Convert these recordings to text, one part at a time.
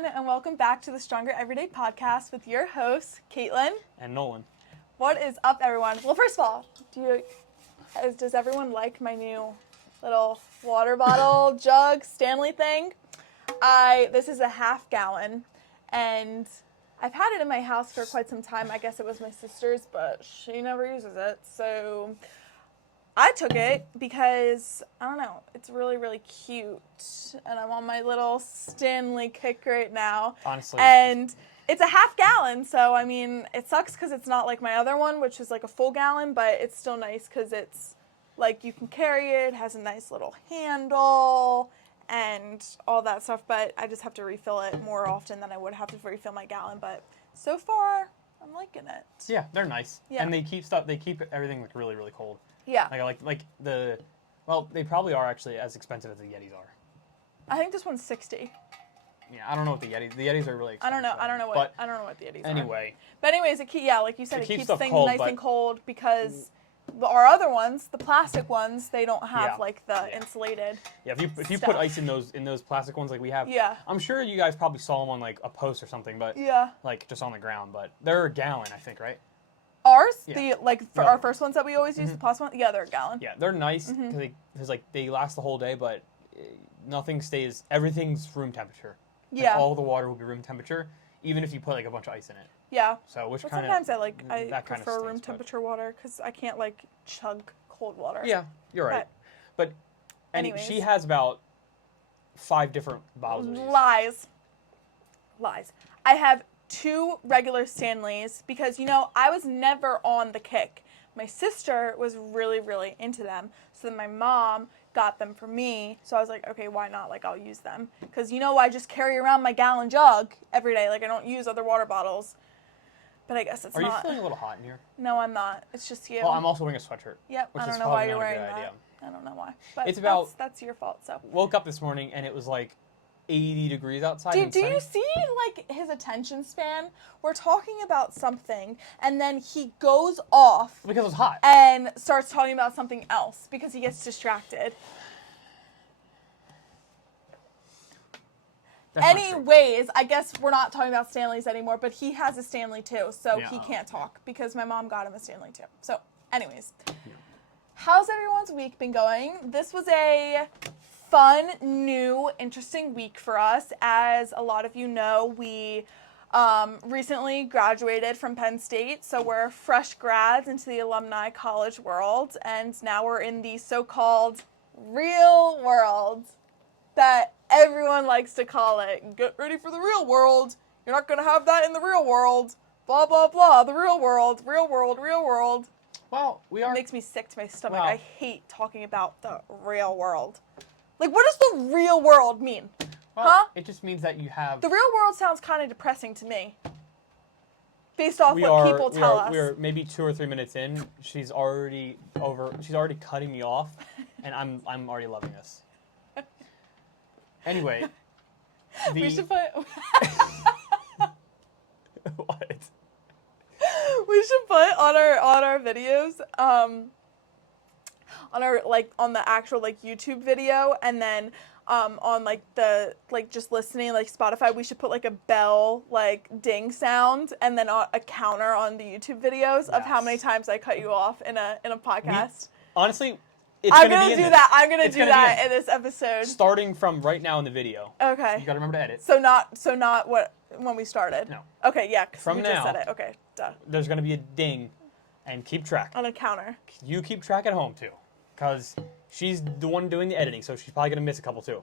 everyone, and welcome back to the Stronger Everyday podcast with your hosts, Caitlin and Nolan. What is up, everyone? Well, first of all, does everyone like my new little water bottle jug Stanley thing? This is a half gallon, and I've had it in my house for quite some time. I guess it was my sister's, but she never uses it, so I took it because, I don't know, it's really, really cute, and I'm on my little Stanley kick right now. Honestly. And it's a half gallon, so, I mean, it sucks because it's not like my other one, which is like a full gallon, but it's still nice because it's, like, you can carry it has a nice little handle, and all that stuff, but I just have to refill it more often than I would have to refill my gallon, but so far, I'm liking it. Yeah, they're nice. Yeah. And they keep everything like really, really cold. Yeah. They probably are actually as expensive as the Yetis are. I think this one's $60. Yeah, I don't know what the Yetis are really expensive. I don't know what the Yetis are. Anyway. But anyways, like you said, it keeps things cold, nice and cold because our other ones, the plastic ones, they don't have insulated. Yeah, if you put ice in those plastic ones like we have. Yeah. I'm sure you guys probably saw them on like a post or something, but like just on the ground, but they're a gallon, I think, right? Ours, yeah. Our first ones that we always use, the plastic ones, they're a gallon. Yeah, they're nice because they last the whole day, but everything's room temperature. Yeah. Like, all the water will be room temperature, even if you put like a bunch of ice in it. Yeah. So sometimes I prefer room temperature water because I can't chug cold water. Yeah, you're right. But anyways, she has about 5 different bottles of these. Lies. I have 2 regular Stanleys because, I was never on the kick. My sister was really, really into them. So then my mom got them for me. So I was like, okay, why not? I'll use them. Because, I just carry around my gallon jug every day. I don't use other water bottles. But I guess it's not. Are you feeling a little hot in here? No, I'm not. It's just you. Well, I'm also wearing a sweatshirt. Yep, I don't know why you're wearing that. I don't know why. But it's about, that's your fault, so. Woke up this morning and it was 80 degrees outside. Do you see his attention span? We're talking about something and then he goes off because it was hot and starts talking about something else because he gets distracted. Anyways, I guess we're not talking about Stanleys anymore, but he has a Stanley too, so he can't talk because my mom got him a Stanley too. So, anyways, how's everyone's week been going? This was a fun, new, interesting week for us. As a lot of you know, we recently graduated from Penn State, so we're fresh grads into the alumni college world, and now we're in the so-called real world that everyone likes to call it. Get ready for the real world. You're not going to have that in the real world. Blah, blah, blah. The real world. Real world. Real world. Well, we are... It makes me sick to my stomach. I hate talking about the real world. What does the real world mean? Well, it just means that you have... The real world sounds kind of depressing to me. Based off what people tell us. We're maybe 2 or 3 minutes in. She's already cutting me off, and I'm already loving this. Anyway, we should put... What? We should put on our videos, on our on the actual YouTube video, and then on the just listening Spotify, we should put a bell ding sound, and then a counter on the YouTube videos of how many times I cut you off in a podcast. Honestly. I'm gonna do that in this episode. Starting from right now in the video. Okay. You gotta remember to edit. So not when we started. No. Okay, yeah, because we just said it. Okay, duh. There's gonna be a ding, and keep track. On a counter. You keep track at home too, because she's the one doing the editing, so she's probably gonna miss a couple too.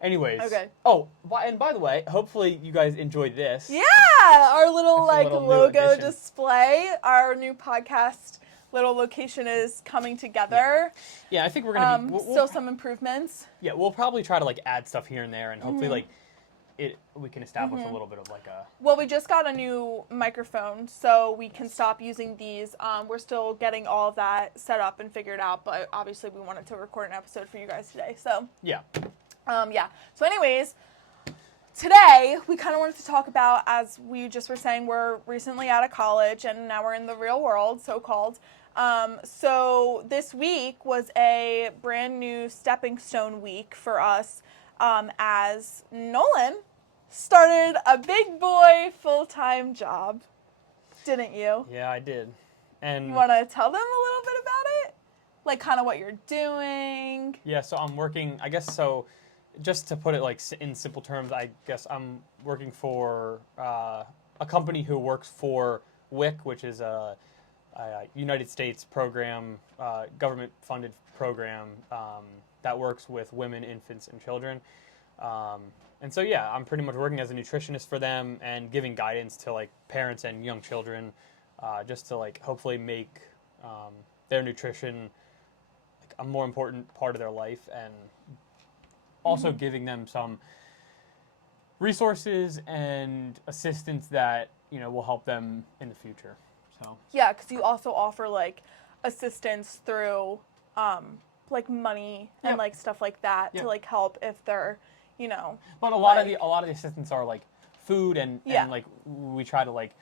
Anyways. Okay. Oh, and by the way, hopefully you guys enjoyed this. Yeah, our little logo display, our new podcast. Little location is coming together. Yeah, I think we're gonna be still some improvements. Yeah, we'll probably try to add stuff here and there, and hopefully we can establish a little bit of a. Well, we just got a new microphone, so we can stop using these. We're still getting all of that set up and figured out, but obviously we wanted to record an episode for you guys today. So yeah. So anyways. Today, we kind of wanted to talk about, as we just were saying, we're recently out of college, and now we're in the real world, so-called. So this week was a brand new stepping stone week for us as Nolan started a big boy full-time job, didn't you? Yeah, I did. And you want to tell them a little bit about it? Like kind of what you're doing? Yeah, so I'm working, I guess, so just to put it like in simple terms, I guess I'm working for a company who works for WIC, which is a United States program, government-funded program that works with women, infants, and children. And so, yeah, I'm pretty much working as a nutritionist for them and giving guidance to like parents and young children, just to like hopefully make their nutrition like a more important part of their life, and also giving them some resources and assistance that will help them in the future. So yeah, because you also offer like assistance through like money and like stuff like that to like help if they're But a lot of the assistance are like food and like we try to like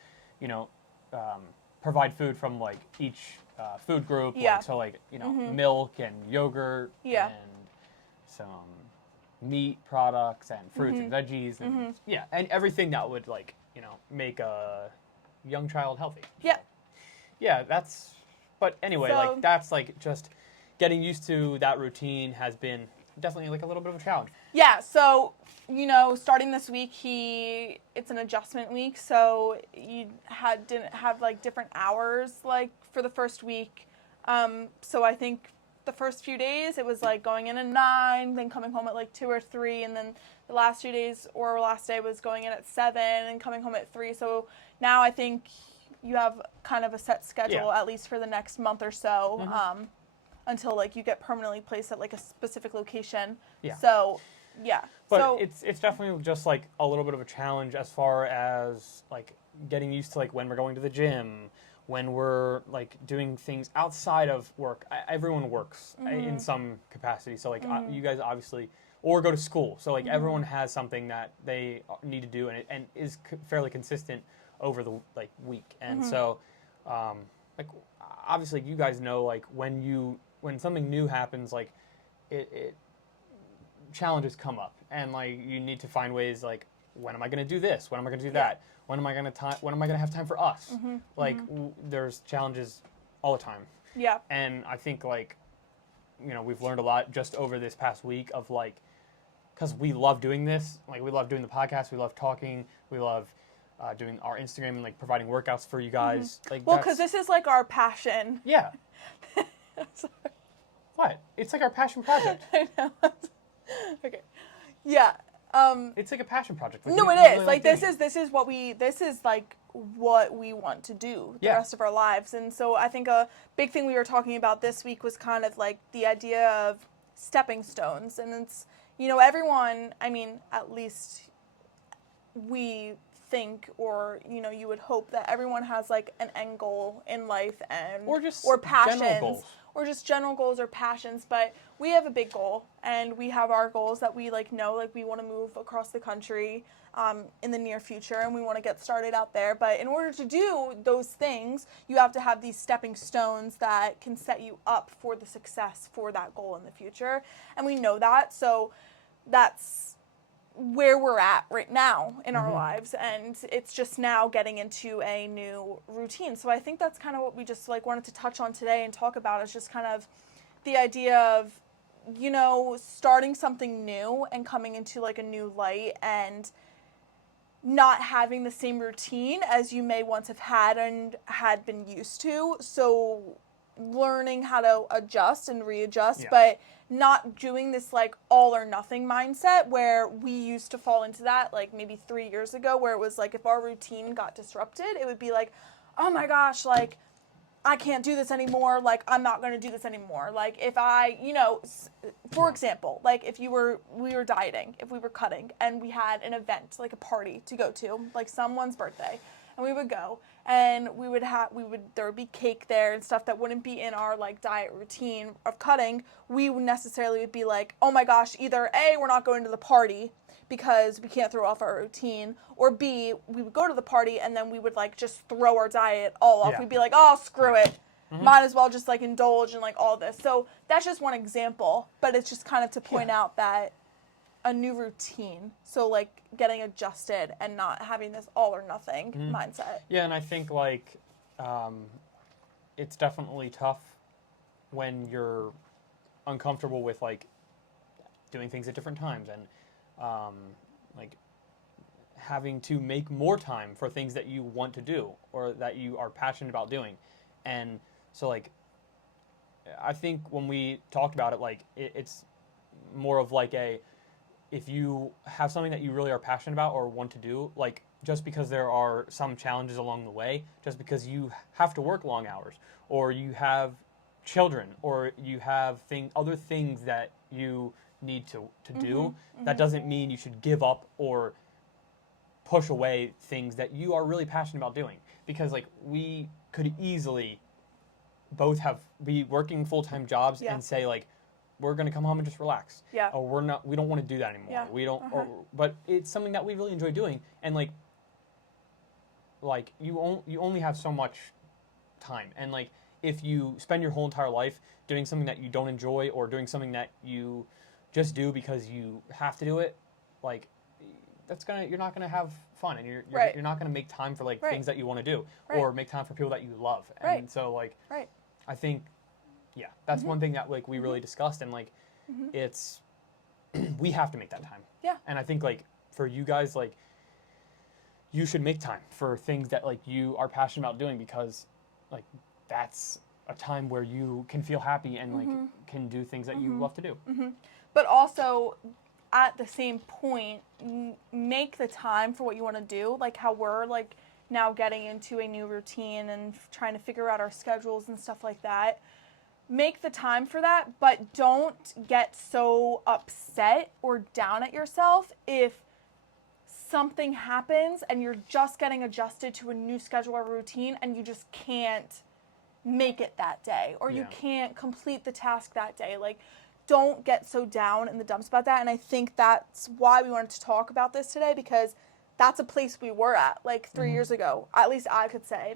provide food from like each food group. Like, so like milk and yogurt and some meat products and fruits and veggies and and everything that would like make a young child healthy. Yeah, but anyway, like that's like just getting used to that routine has been definitely like a little bit of a challenge. Yeah, so starting this week, it's an adjustment week, so you didn't have like different hours like for the first week. So I think the first few days it was like going in at 9, then coming home at like 2 or 3, and then the last few days or last day was going in at 7 and coming home at 3. So now I think you have kind of a set schedule at least for the next month or so. Until like you get permanently placed at like a specific location. Yeah. So, yeah. But it's definitely just like a little bit of a challenge as far as like getting used to like when we're going to the gym, when we're like doing things outside of work. Everyone works in some capacity. So like you guys obviously, or go to school. So like everyone has something that they need to do and is fairly consistent over the like week. And so like obviously you guys know like when something new happens, like it challenges come up, and like you need to find ways like when am I going to do this? When am I going to do that? When am I going to have time for us? There's challenges all the time. Yeah. And I think like we've learned a lot just over this past week of like because we love doing this. Like we love doing the podcast. We love talking. We love doing our Instagram and like providing workouts for you guys. Like well, because this is like our passion. Yeah. What? It's like our passion project. I know. Okay. Yeah. It's like a passion project. Like, no, it is. Really like this is what we want to do the rest of our lives. And so I think a big thing we were talking about this week was kind of like the idea of stepping stones. And it's everyone, I mean, at least we think, or you would hope that everyone has like an end goal in life or passions general goals. Or just general goals or passions. But we have a big goal, and we have our goals that we like know, like we want to move across the country in the near future, and we want to get started out there. But in order to do those things, you have to have these stepping stones that can set you up for the success for that goal in the future, and we know that. So that's where we're at right now in our lives, and it's just now getting into a new routine. So I think that's kind of what we just like wanted to touch on today and talk about, is just kind of the idea of starting something new and coming into like a new light and not having the same routine as you may once have had and had been used to. So learning how to adjust and readjust, but not doing this like all or nothing mindset where we used to fall into that like maybe 3 years ago, where it was like if our routine got disrupted, it would be like, oh my gosh, like I can't do this anymore, like I'm not going to do this anymore. Like if I, for example, like if we were dieting, if we were cutting and we had an event, like a party to go to, like someone's birthday, and we would go and there would be cake there and stuff that wouldn't be in our like diet routine of cutting. We would necessarily be like, oh my gosh, either A, we're not going to the party because we can't throw off our routine, or B, we would go to the party and then we would like just throw our diet all off. We'd be like, oh, screw it. Might as well just like indulge in like all this. So that's just one example, but it's just kind of to point out that a new routine. So like getting adjusted and not having this all or nothing mindset. Yeah, and I think like it's definitely tough when you're uncomfortable with like doing things at different times and like having to make more time for things that you want to do or that you are passionate about doing. And so like I think when we talked about it, like it's more of like if you have something that you really are passionate about or want to do, like just because there are some challenges along the way, just because you have to work long hours or you have children or you have other things that you need to do, that doesn't mean you should give up or push away things that you are really passionate about doing. Because like we could easily both be working full-time jobs and say like we're going to come home and just relax. Yeah. Or we don't want to do that anymore. Yeah. We don't but it's something that we really enjoy doing, and like you only have so much time, and like if you spend your whole entire life doing something that you don't enjoy or doing something that you just do because you have to do it, like you're not gonna have fun, and you're not gonna make time for like things that you want to do or make time for people that you love. And so like I think that's one thing that like we really discussed, and like it's we have to make that time. Yeah. And I think like for you guys, like you should make time for things that like you are passionate about doing, because like that's a time where you can feel happy and like can do things that you love to do. But also at the same point, make the time for what you want to do, like how we're like now getting into a new routine and trying to figure out our schedules and stuff like that. Make the time for that, but don't get so upset or down at yourself if something happens and you're just getting adjusted to a new schedule or routine and you just can't make it that day, or you can't complete the task that day. Like, don't get so down in the dumps about that. And I think that's why we wanted to talk about this today, because that's a place we were at like 3 years ago. At least I could say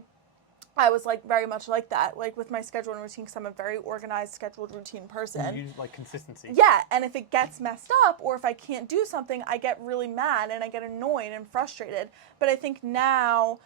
I was like very much like that, like with my schedule and routine, because I'm a very organized, scheduled, routine person. You like consistency. Yeah, and if it gets messed up or if I can't do something, I get really mad and I get annoyed and frustrated. But I think now,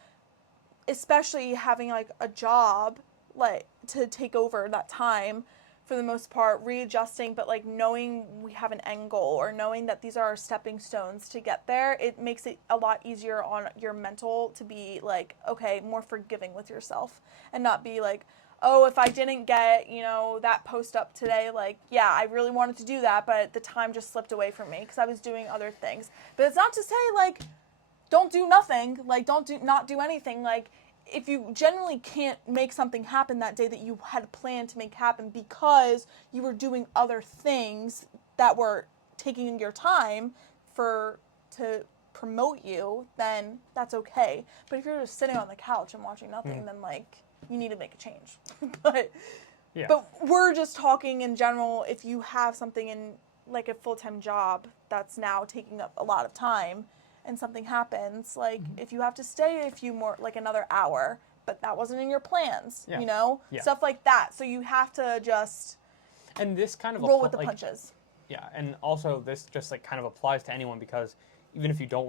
especially having like a job, like to take over that time for the most part, readjusting, but like knowing we have an end goal or knowing that these are our stepping stones to get there, it makes it a lot easier on your mental to be like, okay, more forgiving with yourself and not be like, oh, if I didn't get, that post up today, like, yeah, I really wanted to do that, but the time just slipped away from me because I was doing other things. But it's not to say like, don't do nothing, like not do anything. Like, if you generally can't make something happen that day that you had planned to make happen because you were doing other things that were taking your time to promote you, then that's okay. But if you're just sitting on the couch and watching nothing, then like you need to make a change. But we're just talking in general. If you have something in like a full-time job that's now taking up a lot of time, and something happens, like if you have to stay like another hour, but that wasn't in your plans, stuff like that. So you have to just and this kind of roll with the punches. Yeah, and also this just like kind of applies to anyone, because even if you don't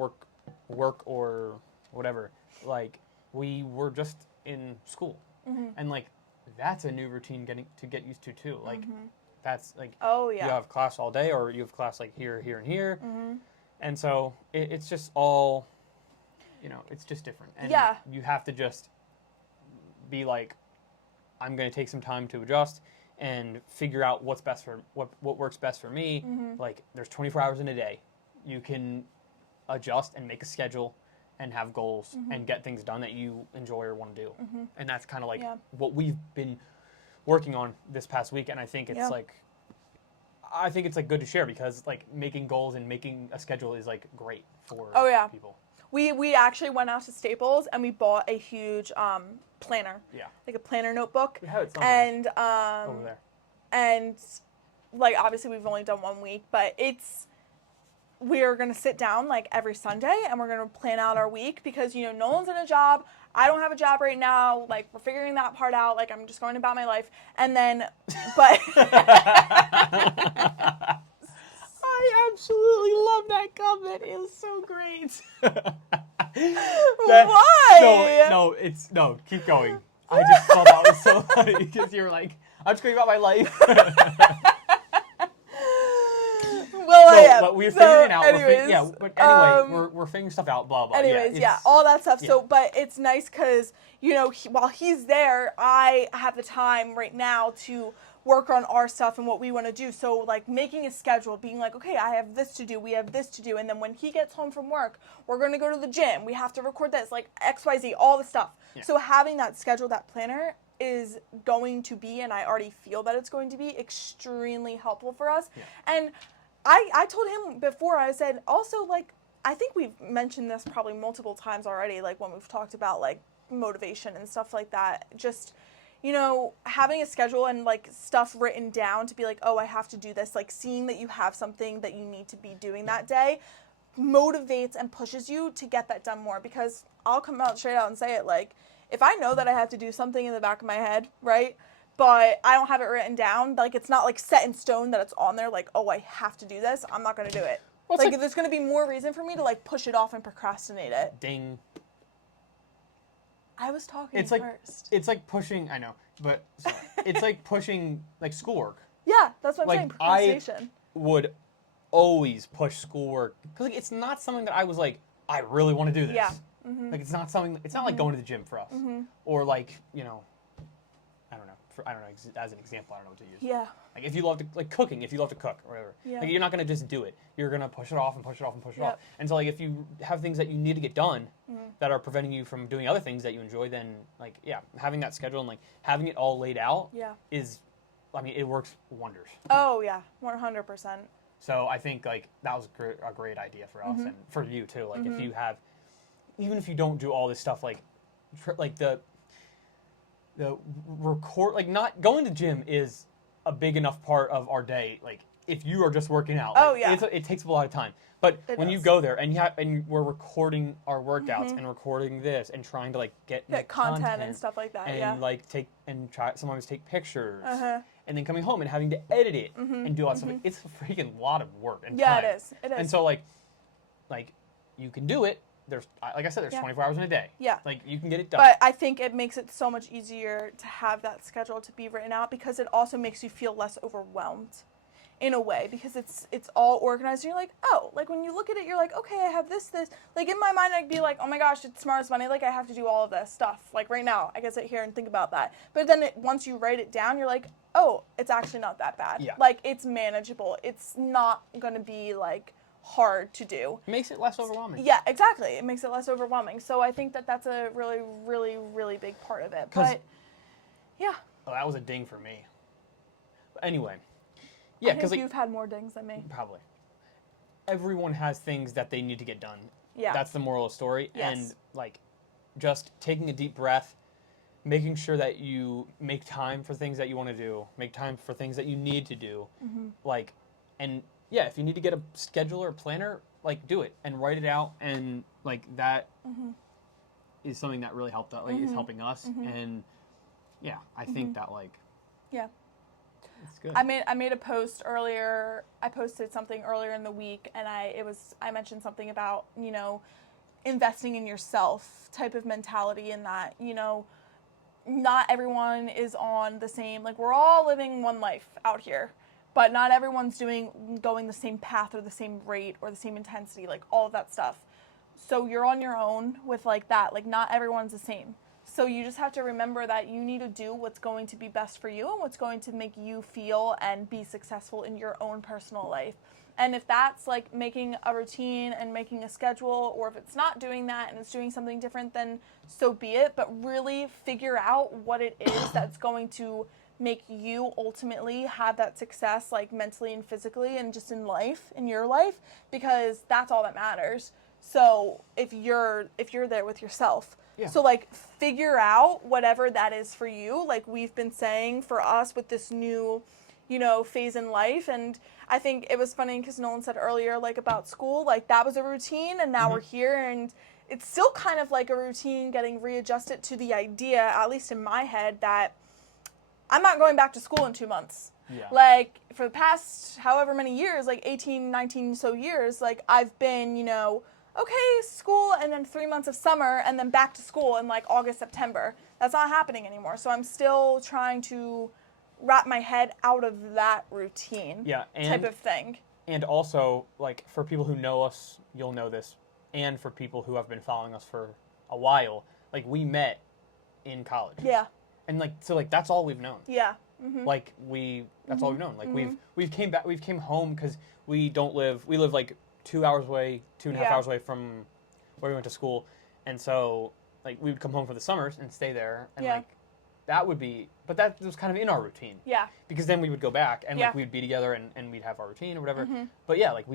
work or whatever, like we were just in school, and like that's a new routine to get used to too. Like that's like you have class all day, or you have class like here, and here. And so it's just all, it's just different. And you have to just be like, I'm going to take some time to adjust and figure out what works best for me. Like, there's 24 hours in a day. You can adjust and make a schedule and have goals and get things done that you enjoy or want to do. And that's kind of like what we've been working on this past week. And I think it's like good to share, because like making goals and making a schedule is like great for people. We actually went out to Staples and we bought a huge planner. Yeah. Like a planner notebook. We have it somewhere. And over there. And like obviously we've only done 1 week, but we're going to sit down like every Sunday and we're going to plan out our week, because no one's in a job. I don't have a job right now. Like, we're figuring that part out. Like, I'm just going about my life. And then, but I I absolutely love that comment. It was so great. Why? No, keep going. I just thought that was so funny because you're like, I'm just going about my life. Well, I am. But we're figuring it out. Anyways, we're figuring stuff out, blah, blah. Anyways, all that stuff. Yeah. So, but it's nice because, while he's there, I have the time right now to work on our stuff and what we want to do. So, like, making a schedule, being like, okay, I have this to do, we have this to do. And then when he gets home from work, we're going to go to the gym. We have to record this, like, XYZ, all the stuff. Yeah. So having that schedule, that planner, is going to be, and I already feel that it's going to be, extremely helpful for us. Yeah. And I told him before, I said, also, like, I think we've mentioned this probably multiple times already, like, when we've talked about, like, motivation and stuff like that. Just, having a schedule and, like, stuff written down to be like, oh, I have to do this. Like, seeing that you have something that you need to be doing that day motivates and pushes you to get that done more. Because I'll come out straight out and say it, like, if I know that I have to do something in the back of my head, right, but I don't have it written down, like, it's not, like, set in stone that it's on there, like, oh, I have to do this, I'm not going to do it. Well, like, there's going to be more reason for me to, like, push it off and procrastinate it. Ding. I was talking first. It's like pushing, I know, but sorry. It's like pushing, like, schoolwork. Yeah, that's what I'm saying, procrastination. I would always push schoolwork, because, like, it's not something that I was like, I really want to do this. Yeah. Mm-hmm. Like, it's not something, it's not like going to the gym for us. Mm-hmm. Or, like, I don't know, as an example, I don't know what to use. Yeah. Like, if you love to, like, cooking, if you love to cook or whatever, like, you're not going to just do it. You're going to push it off and push it off and push it off. And so, like, if you have things that you need to get done that are preventing you from doing other things that you enjoy, then, like, having that schedule and, like, having it all laid out is, I mean, it works wonders. Oh, yeah, 100%. So I think, like, that was a great idea for us and for you, too. Like, if you have, even if you don't do all this stuff, like the record, like, not going to gym is a big enough part of our day. Like, if you are just working out, like, it takes up a lot of time. But when you go there and we're recording our workouts and recording this and trying to, like, get content and stuff like that, and like sometimes take pictures and then coming home and having to edit it and do all that stuff. It's a freaking lot of work and time. It is. And so like you can do it. There's, like I said, there's 24 hours in a day. Yeah. Like, you can get it done. But I think it makes it so much easier to have that schedule to be written out, because it also makes you feel less overwhelmed in a way, because it's all organized and you're like, oh, like, when you look at it, you're like, okay, I have this. Like, in my mind, I'd be like, oh my gosh, it's smart as money. Like, I have to do all of this stuff. Like, right now, I can sit here and think about that. But then once you write it down, you're like, oh, it's actually not that bad. Yeah. Like, it's manageable. It's not going to be, like, hard to do. It makes it less overwhelming. Yeah, exactly. It makes it less overwhelming. So I think that that's a really, really, really big part of it. But, yeah. Oh, that was a ding for me. But anyway. Yeah, because, like, you've had more dings than me. Probably. Everyone has things that they need to get done. Yeah. That's the moral of the story. Yes. And, like, just taking a deep breath, making sure that you make time for things that you want to do, make time for things that you need to do. Like, and yeah, if you need to get a schedule or a planner, like, do it and write it out, and, like, that is something that really helped. Like, is helping us, and yeah, I think that, like, it's good. I made a post earlier. I posted something earlier in the week, and I mentioned something about, investing in yourself type of mentality, in that, not everyone is on the same, like, we're all living one life out here. But not everyone's going the same path or the same rate or the same intensity, like, all of that stuff. So you're on your own with, like, that. Like, not everyone's the same. So you just have to remember that you need to do what's going to be best for you and what's going to make you feel and be successful in your own personal life. And if that's, like, making a routine and making a schedule, or if it's not doing that and it's doing something different, then so be it. But really figure out what it is that's going to make you ultimately have that success, like, mentally and physically and just in your life, because that's all that matters. So if you're there with yourself, so, like, figure out whatever that is for you. Like we've been saying, for us with this new, phase in life. And I think it was funny because Nolan said earlier, like, about school, like, that was a routine, and now we're here, and it's still kind of like a routine getting readjusted to the idea, at least in my head, that I'm not going back to school in 2 months. Yeah. Like, for the past however many years, like 18, 19 so years, like, I've been, okay, school, and then 3 months of summer, and then back to school in, like, August, September. That's not happening anymore. So I'm still trying to wrap my head out of that routine type of thing. And also, like, for people who know us, you'll know this, and for people who have been following us for a while, like, we met in college. Yeah. And, like, so, like, that's all we've known. Yeah. Mm-hmm. Like, that's all we've known. Like, we've came home because we live, like, 2 hours away, 2.5 hours away from where we went to school. And so, like, we would come home for the summers and stay there. And, like, that would be, but that was kind of in our routine. Yeah. Because then we would go back and, like, we'd be together and we'd have our routine or whatever. Mm-hmm. But, yeah, like,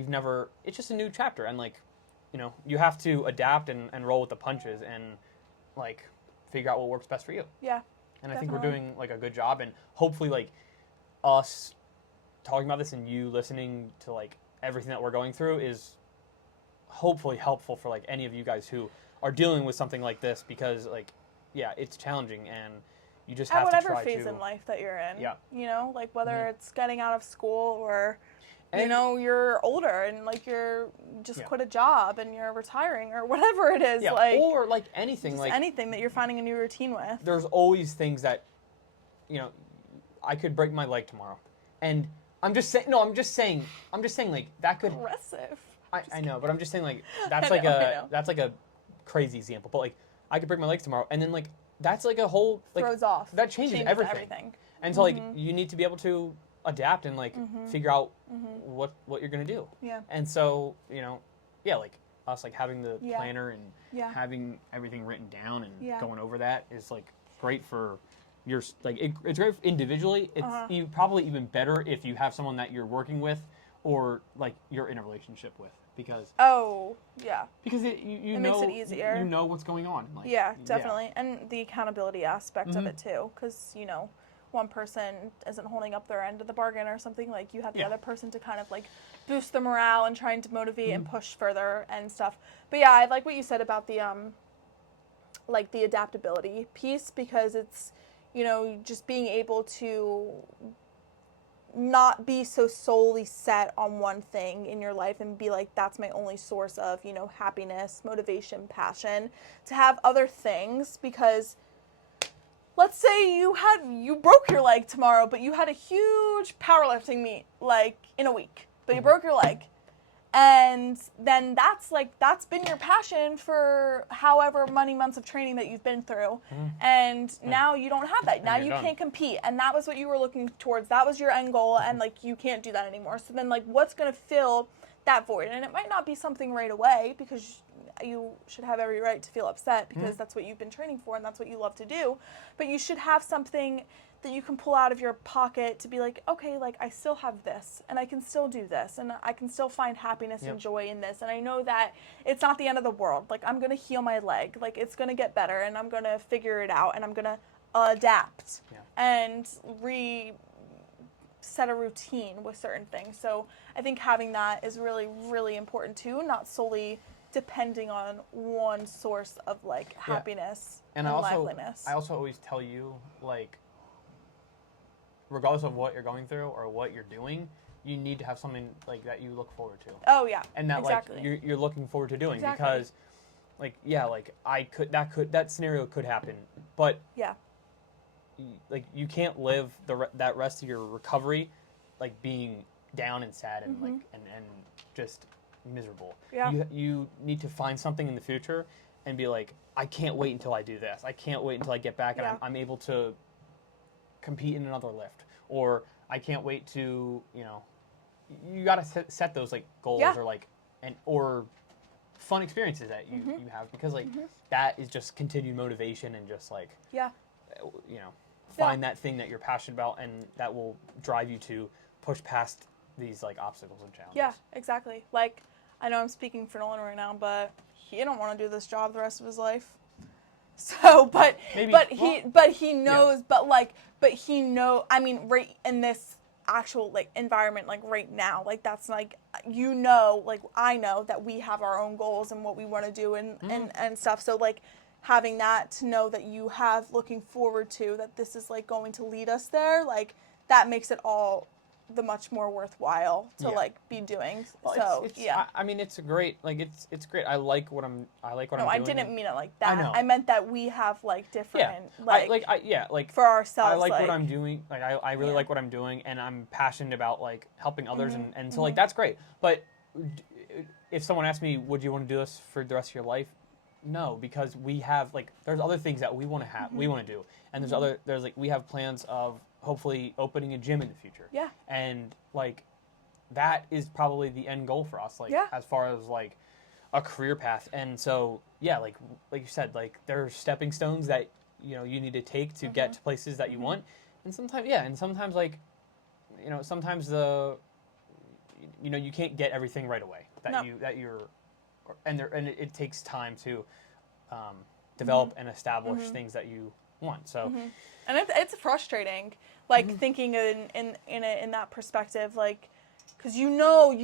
it's just a new chapter. And, like, you have to adapt and roll with the punches and, like, figure out what works best for you. Yeah. And I think we're doing, like, a good job. And hopefully, like, us talking about this and you listening to, like, everything that we're going through is hopefully helpful for, like, any of you guys who are dealing with something like this because, like, yeah, it's challenging and you just have to try to... At whatever phase in life that you're in. Yeah. Like, whether it's getting out of school or... you're older and, like, you're just quit a job and you're retiring or whatever it is. Yeah, like, or, like, anything. Just like anything that you're finding a new routine with. There's always things that, I could break my leg tomorrow. And I'm just saying, like, that could... Aggressive. I know, but I'm just saying, like, that's that's like a crazy example. But, like, I could break my legs tomorrow and then, like, that's, like, a whole... Like, throws off. That changes everything. And so, like, you need to be able to adapt and, like, figure out what you're going to do. Yeah. And so, like, us, like, having the planner and having everything written down and going over that is, like, great for your, like, it's great individually. It's probably even better if you have someone that you're working with or, like, you're in a relationship with because... Oh, yeah. Because it makes it easier. You know what's going on. Like, yeah, definitely. Yeah. And the accountability aspect of it, too, because, one person isn't holding up their end of the bargain or something, like you have the other person to kind of like boost the morale and trying to motivate and push further and stuff. But yeah, I like what you said about the like the adaptability piece because it's, just being able to not be so solely set on one thing in your life and be like, that's my only source of, happiness, motivation, passion, to have other things because let's say you broke your leg tomorrow, but you had a huge powerlifting meet, like, in a week. But you broke your leg. And then that's been your passion for however many months of training that you've been through. And now you don't have that. Now you can't compete. And that was what you were looking towards. That was your end goal. And, like, you can't do that anymore. So then, like, what's going to fill that void? And it might not be something right away because you should have every right to feel upset because that's what you've been training for and that's what you love to do. But you should have something that you can pull out of your pocket to be like, okay, like, I still have this and I can still do this and I can still find happiness and joy in this. And I know that it's not the end of the world. Like, I'm going to heal my leg. Like, it's going to get better and I'm going to figure it out and I'm going to adapt and set a routine with certain things. So I think having that is really, really important too, not solely depending on one source of, like, happiness and liveliness. I also always tell you, like, regardless of what you're going through or what you're doing, you need to have something, like, that you look forward to. Oh, yeah. And that, like, you're looking forward to doing because, like, like, that scenario could happen, but like, you can't live that rest of your recovery, like, being down and sad and like and just miserable. Yeah. You need to find something in the future and be like, I can't wait until I do this. I can't wait until I get back and I'm able to compete in another lift. Or I can't wait to, you got to set those, like, goals or, like, or fun experiences that you have because, like, that is just continued motivation and just, like, find that thing that you're passionate about and that will drive you to push past these, like, obstacles and challenges. Yeah, exactly. Like, I know I'm speaking for Nolan right now, but he don't want to do this job the rest of his life. So, but he knows, I mean, right in this actual, like, environment, like, right now, like, that's, like, like, I know that we have our own goals and what we want to do and stuff. So, like, having that to know that you have looking forward to, that this is, like, going to lead us there, like, that makes it all the much more worthwhile to like be doing. Well, so it's, yeah. I mean, it's a great, like, it's great. I like what I'm doing. No, I didn't mean it like that. I know. I meant that we have like different, like for ourselves. I like what I'm doing. Like, I really like what I'm doing, and I'm passionate about like helping others, and so like that's great. But if someone asked me, would you want to do this for the rest of your life? No, because we have like there's other things that we want to have, we want to do, and there's like we have plans of hopefully opening a gym in the future. Yeah. And like that is probably the end goal for us, like as far as like a career path. And so like you said, like there's stepping stones that you need to take to get to places that you want. And sometimes like sometimes you can't get everything right away and it takes time to develop and establish things that you want. So and it's frustrating, like thinking in that perspective, like because you know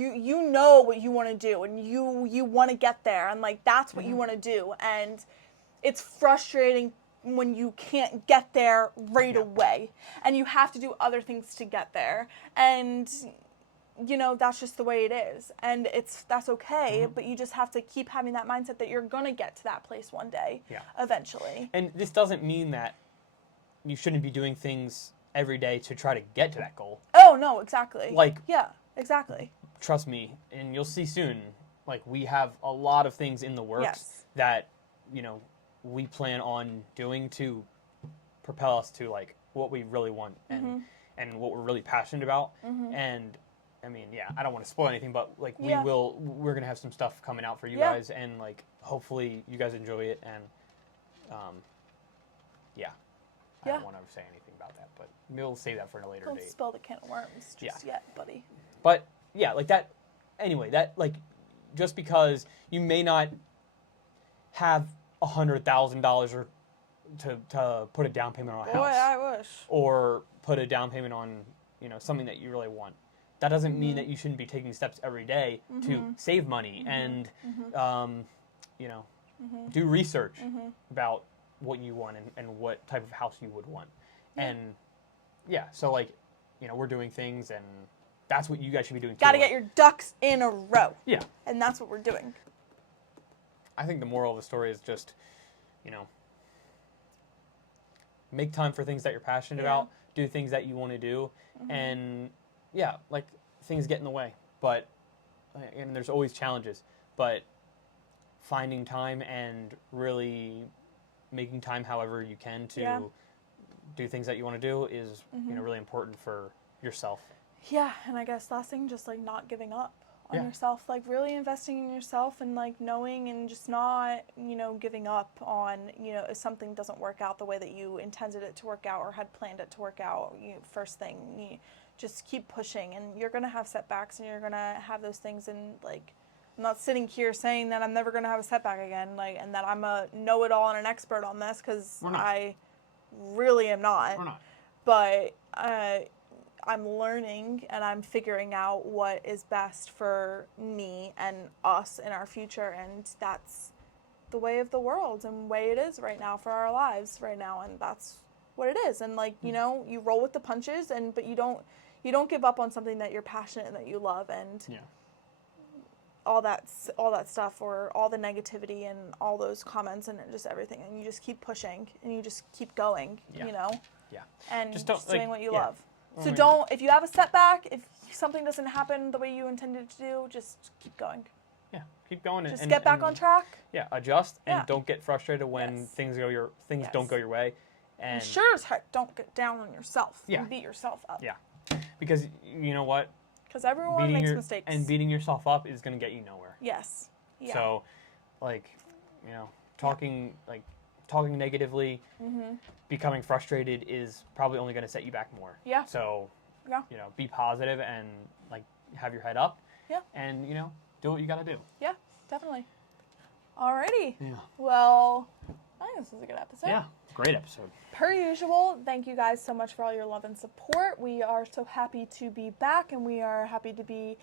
what you want to do, and you want to get there, and like that's what you want to do, and it's frustrating when you can't get there right away, and you have to do other things to get there, and that's just the way it is, and that's okay, but you just have to keep having that mindset that you're gonna get to that place one day, eventually. And this doesn't mean that you shouldn't be doing things every day to try to get to that goal. Oh, no, exactly. Like, yeah, exactly. Trust me, and you'll see soon, like, we have a lot of things in the works that, we plan on doing to propel us to, like, what we really want and what we're really passionate about. And, I mean, I don't want to spoil anything, but, like, we're going to have some stuff coming out for you guys, and, like, hopefully you guys enjoy it, and, I don't want to say anything about that, but we'll save that for a later date. Don't spill the can of worms just yet, buddy. But, like that, anyway, that, like, just because you may not have $100,000 or to put a down payment on a house. Boy, I wish. Or put a down payment on, something that you really want. That doesn't mean that you shouldn't be taking steps every day to save money and, do research about what you want and what type of house you would want. And, so, like, we're doing things, and that's what you guys should be doing too. Got to get your ducks in a row. Yeah. And that's what we're doing. I think the moral of the story is just, make time for things that you're passionate about, do things that you want to do, and, like, things get in the way. But, and there's always challenges, but finding time and really making time however you can to do things that you want to do is, really important for yourself. Yeah, and I guess last thing, just, like, not giving up on yourself, like, really investing in yourself and, like, knowing and just not, giving up on, if something doesn't work out the way that you intended it to work out or had planned it to work out, first thing, you just keep pushing, and you're going to have setbacks, and you're going to have those things, and, like, I'm not sitting here saying that I'm never going to have a setback again, like, and that I'm a know-it-all and an expert on this, because I really am not. We're not. But I'm learning, and I'm figuring out what is best for me and us in our future, and that's the way of the world and way it is right now for our lives right now, and that's what it is. And, like, you roll with the punches, but you don't give up on something that you're passionate and that you love, and all that stuff, or all the negativity and all those comments and just everything, and you just keep pushing and you just keep going, and just doing what you love. So don't, if you have a setback, if something doesn't happen the way you intended to do, just keep going. Yeah, keep going. Just get back on track. Yeah, adjust and don't get frustrated when things don't go your way. And sure as heck, don't get down on yourself and beat yourself up. Yeah, because you know what? Because everyone makes mistakes. And beating yourself up is going to get you nowhere. Yes. Yeah. So, like, talking negatively, becoming frustrated is probably only going to set you back more. Yeah. So, be positive and, like, have your head up. Yeah. And, do what you got to do. Yeah, definitely. Alrighty. Yeah. Well, I think this was a good episode. Yeah. Great episode. Per usual, thank you guys so much for all your love and support. We are so happy to be back, and we are happy to be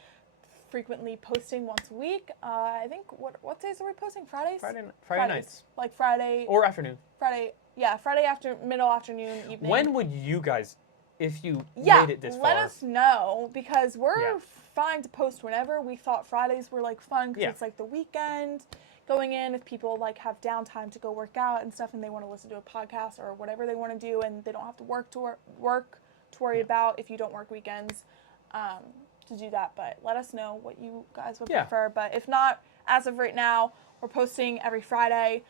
frequently posting once a week. I think, what days are we posting? Fridays? Friday nights. Like Friday. Or afternoon. Friday after, middle afternoon, evening. When would you guys if you Yeah, made it this let far. us know, because we're Yeah. fine to post whenever. We thought Fridays were like fun because Yeah. it's like the weekend going in. If people like have downtime to go work out and stuff, and they want to listen to a podcast or whatever they want to do, and they don't have to work to worry about if you don't work weekends, to do that. But let us know what you guys would prefer. But if not, as of right now, we're posting every Friday.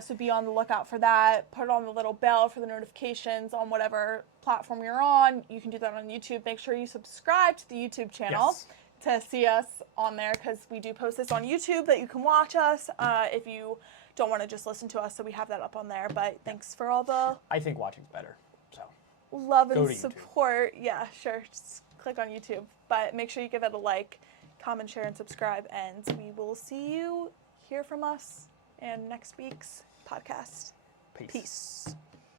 So be on the lookout for that. Put on the little bell for the notifications on whatever platform you're on. You can do that on YouTube. Make sure you subscribe to the YouTube channel to see us on there, because we do post this on YouTube that you can watch us if you don't want to just listen to us. So we have that up on there. But thanks for all the I think watching's better. So love and Go to support. Yeah, sure. Just click on YouTube. But make sure you give it a like, comment, share, and subscribe. And we will see you, hear from us in next week's podcast. Peace. Peace.